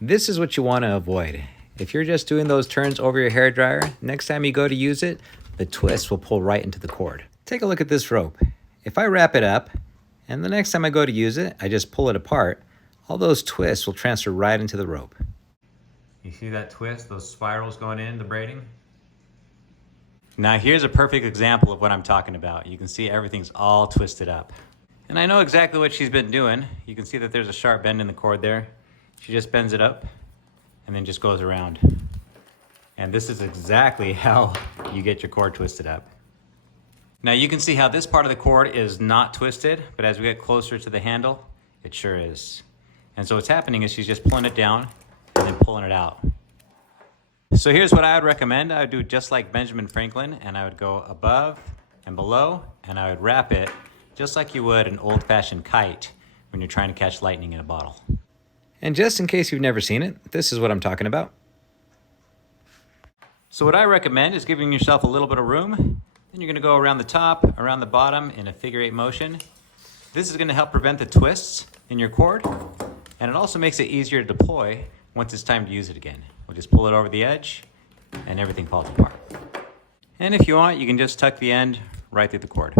This is what you want to avoid. If you're just doing those turns over your hairdryer, next time you go to use it, the twist will pull right into the cord. Take a look at this rope. If I wrap it up, and the next time I go to use it, I just pull it apart, all those twists will transfer right into the rope. You see that twist, those spirals going in the braiding? Now here's a perfect example of what I'm talking about. You can see everything's all twisted up. And I know exactly what she's been doing. You can see that there's a sharp bend in the cord there. She just bends it up and then just goes around. And this is exactly how you get your cord twisted up. Now you can see how this part of the cord is not twisted, but as we get closer to the handle, it sure is. And so what's happening is she's just pulling it down and then pulling it out. So here's what I would recommend. I would do just like Benjamin Franklin, and I would go above and below, and I would wrap it just like you would an old-fashioned kite when you're trying to catch lightning in a bottle. And just in case you've never seen it, this is what I'm talking about. So what I recommend is giving yourself a little bit of room. Then you're gonna go around the top, around the bottom in a figure-8 motion. This is gonna help prevent the twists in your cord, and it also makes it easier to deploy once it's time to use it again. We'll just pull it over the edge and everything falls apart. And if you want, you can just tuck the end right through the cord.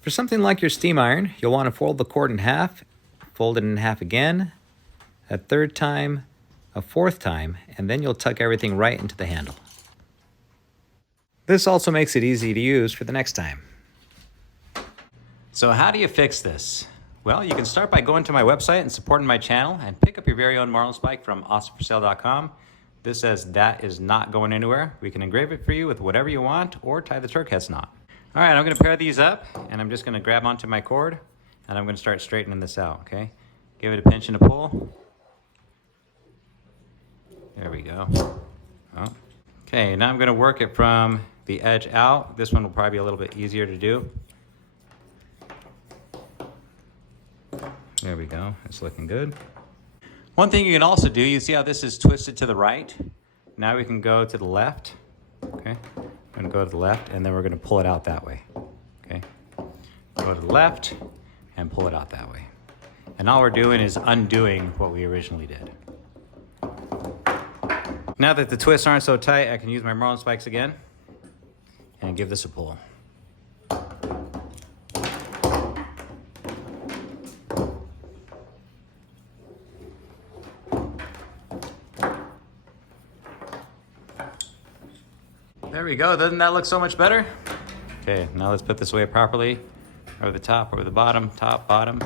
For something like your steam iron, you'll want to fold the cord in half, fold it in half again, a third time, a fourth time, and then you'll tuck everything right into the handle. This also makes it easy to use for the next time. So how do you fix this? Well, you can start by going to my website and supporting my channel and pick up your very own marlin spike from awesomeforsale.com. This says that is not going anywhere. We can engrave it for you with whatever you want or tie the Turk head knot. All right, I'm gonna pair these up and I'm just gonna grab onto my cord and I'm gonna start straightening this out, okay? Give it a pinch and a pull. There we go. Oh. Okay, now I'm gonna work it from the edge out. This one will probably be a little bit easier to do. There we go, it's looking good. One thing you can also do, you see how this is twisted to the right? Now we can go to the left, okay? I'm gonna go to the left and then we're gonna pull it out that way, okay? Go to the left and pull it out that way. And all we're doing is undoing what we originally did. Now that the twists aren't so tight, I can use my marlin spikes again and give this a pull. There we go, doesn't that look so much better? Okay, now let's put this away properly. Over the top, over the bottom, top, bottom.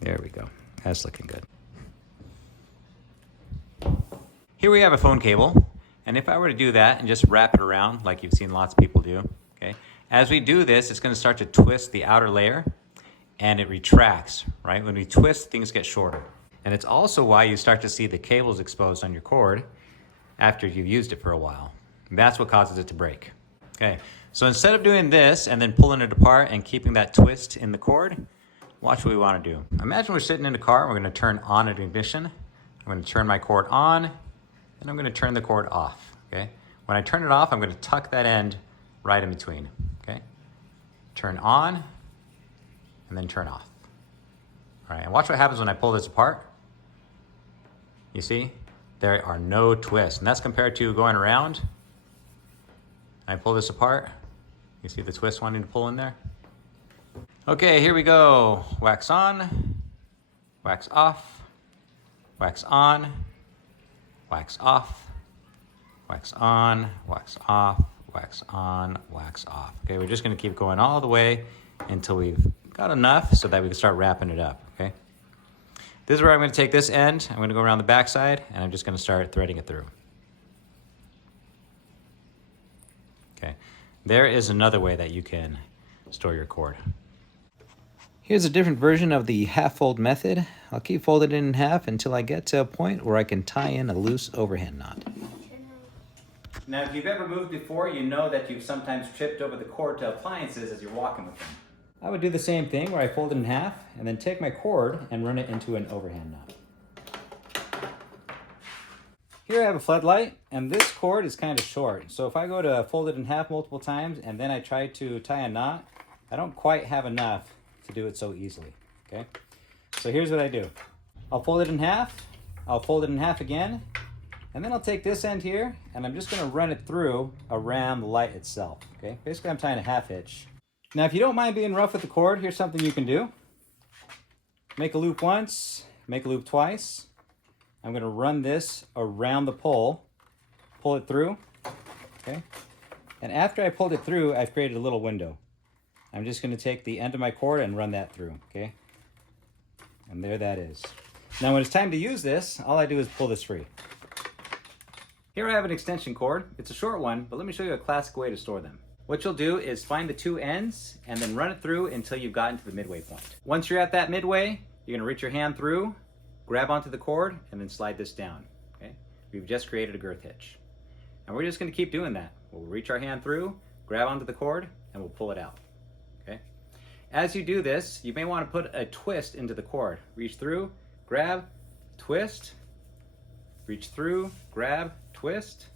There we go, that's looking good. Here we have a phone cable, and if I were to do that and just wrap it around like you've seen lots of people do, okay? As we do this, it's gonna start to twist the outer layer and it retracts, right? When we twist, things get shorter. And it's also why you start to see the cables exposed on your cord after you've used it for a while. That's what causes it to break. Okay, so instead of doing this and then pulling it apart and keeping that twist in the cord, watch what we wanna do. Imagine we're sitting in a car, we're gonna turn on an ignition. I'm gonna turn my cord on, and I'm gonna turn the cord off, okay? When I turn it off, I'm gonna tuck that end right in between, okay? Turn on, and then turn off. All right, and watch what happens when I pull this apart. You see? There are no twists, and that's compared to going around. I pull this apart. You see the twist wanting to pull in there? Okay, here we go. Wax on, wax off, wax on, wax off, wax on, wax off, wax on, wax off. Okay, we're just gonna keep going all the way until we've got enough so that we can start wrapping it up, okay? This is where I'm gonna take this end, I'm gonna go around the back side, and I'm just gonna start threading it through. Okay, there is another way that you can store your cord. Here's a different version of the half fold method. I'll keep folding it in half until I get to a point where I can tie in a loose overhand knot. Now, if you've ever moved before, you know that you've sometimes tripped over the cord to appliances as you're walking with them. I would do the same thing where I fold it in half and then take my cord and run it into an overhand knot. Here I have a floodlight, and this cord is kind of short. So if I go to fold it in half multiple times and then I try to tie a knot, I don't quite have enough to do it so easily, okay? So here's what I do. I'll fold it in half. I'll fold it in half again. And then I'll take this end here and I'm just going to run it through around the light itself. Okay, basically I'm tying a half hitch. Now if you don't mind being rough with the cord, here's something you can do. Make a loop once, make a loop twice. I'm going to run this around the pole, pull it through. Okay, and after I pulled it through, I've created a little window. I'm just going to take the end of my cord and run that through. Okay, and there that is. Now when it's time to use this, all I do is pull this free. Here I have an extension cord. It's a short one, but let me show you a classic way to store them. What you'll do is find the two ends and then run it through until you've gotten to the midway point. Once you're at that midway, you're going to reach your hand through, grab onto the cord, and then slide this down. Okay? We've just created a girth hitch. And we're just going to keep doing that. We'll reach our hand through, grab onto the cord, and we'll pull it out. Okay? As you do this, you may want to put a twist into the cord. Reach through, grab, twist, reach through, grab, twist,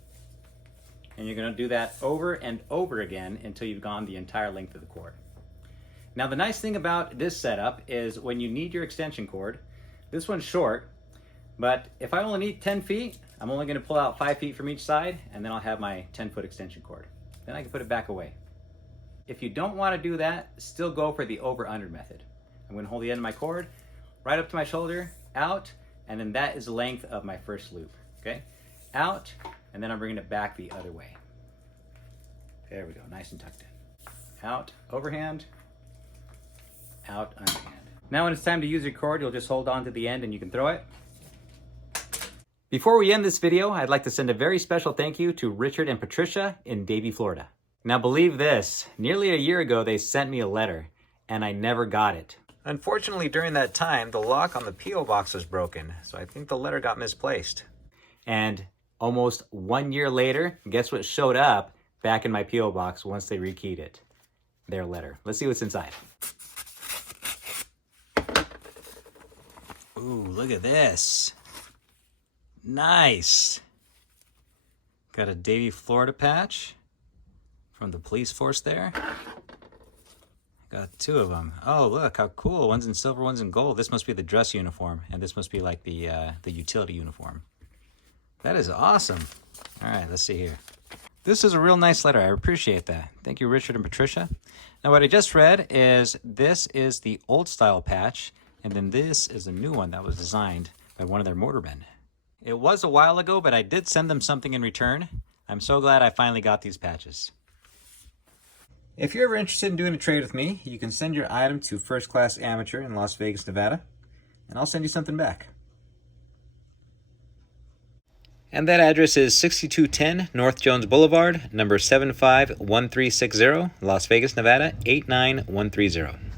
and you're going to do that over and over again until you've gone the entire length of the cord. Now the nice thing about this setup is when you need your extension cord, this one's short, but if I only need 10 feet, I'm only going to pull out 5 feet from each side, and then I'll have my 10-foot extension cord. Then I can put it back away. If you don't want to do that, still go for the over-under method. I'm going to hold the end of my cord right up to my shoulder, out, and then that is the length of my first loop. Okay? Out, and then I'm bringing it back the other way. There we go, nice and tucked in. Out, overhand, out, underhand. Now when it's time to use your cord, you'll just hold on to the end and you can throw it. Before we end this video, I'd like to send a very special thank you to Richard and Patricia in Davie, Florida. Now believe this, nearly a year ago they sent me a letter, and I never got it. Unfortunately, during that time, the lock on the P.O. box was broken, so I think the letter got misplaced. And almost 1 year later, guess what showed up back in my P.O. box once they rekeyed it? Their letter. Let's see what's inside. Ooh, look at this. Nice. Got a Davie, Florida patch from the police force there. Got two of them. Oh, look how cool. One's in silver, one's in gold. This must be the dress uniform, and this must be like the utility uniform. That is awesome. All right, let's see here. This is a real nice letter. I appreciate that. Thank you, Richard and Patricia. Now, what I just read is this is the old style patch, and then this is a new one that was designed by one of their motormen. It was a while ago, but I did send them something in return. I'm so glad I finally got these patches. If you're ever interested in doing a trade with me, you can send your item to First Class Amateur in Las Vegas, Nevada, and I'll send you something back. And that address is 6210 North Jones Boulevard, number 751360, Las Vegas, Nevada, 89130.